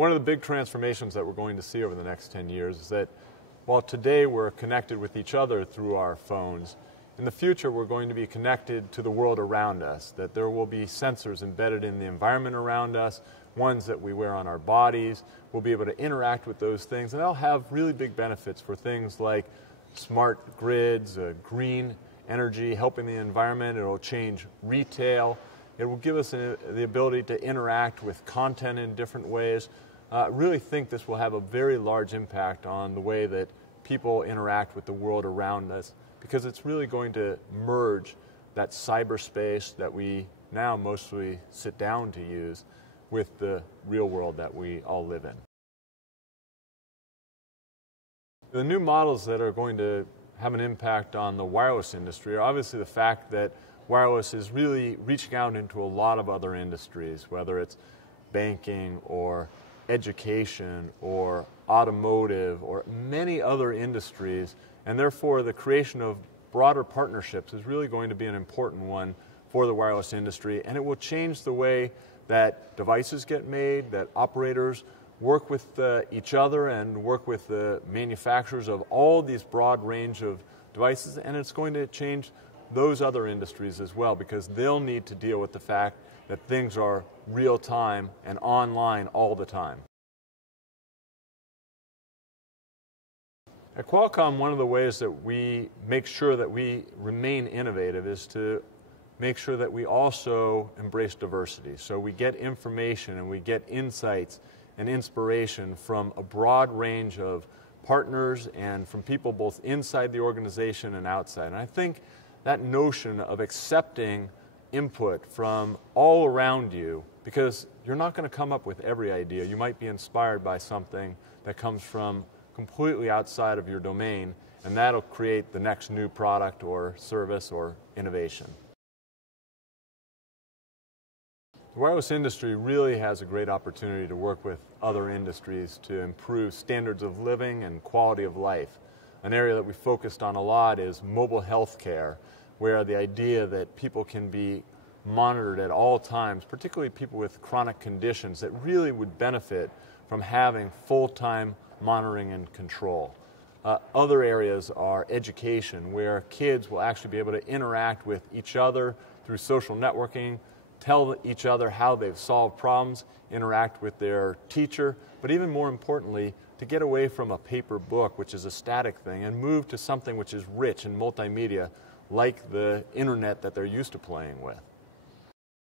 One of the big transformations that we're going to see over the next 10 years is that while today we're connected with each other through our phones, in the future we're going to be connected to the world around us, that there will be sensors embedded in the environment around us, ones that we wear on our bodies. We'll be able to interact with those things, and they'll have really big benefits for things like smart grids, green energy, helping the environment. It will change retail. It will give us the ability to interact with content in different ways. I really think this will have a very large impact on the way that people interact with the world around us, because it's really going to merge that cyberspace that we now mostly sit down to use with the real world that we all live in. The new models that are going to have an impact on the wireless industry are obviously the fact that wireless is really reaching out into a lot of other industries, whether it's banking or education or automotive or many other industries, and therefore the creation of broader partnerships is really going to be an important one for the wireless industry, and it will change the way that devices get made, that operators work with each other and work with the manufacturers of all these broad range of devices, and it's going to change those other industries as well, because they'll need to deal with the fact that things are real time and online all the time. At Qualcomm, one of the ways that we make sure that we remain innovative is to make sure that we also embrace diversity. So we get information and we get insights and inspiration from a broad range of partners and from people both inside the organization and outside. And I think that notion of accepting input from all around you, because you're not going to come up with every idea. You might be inspired by something that comes from completely outside of your domain, and that'll create the next new product or service or innovation. The wireless industry really has a great opportunity to work with other industries to improve standards of living and quality of life. An area that we focused on a lot is mobile health care, where the idea that people can be monitored at all times, particularly people with chronic conditions that really would benefit from having full-time monitoring and control. Other areas are education, where kids will actually be able to interact with each other through social networking, tell each other how they've solved problems, interact with their teacher, but even more importantly, to get away from a paper book, which is a static thing, and move to something which is rich in multimedia, like the internet that they're used to playing with.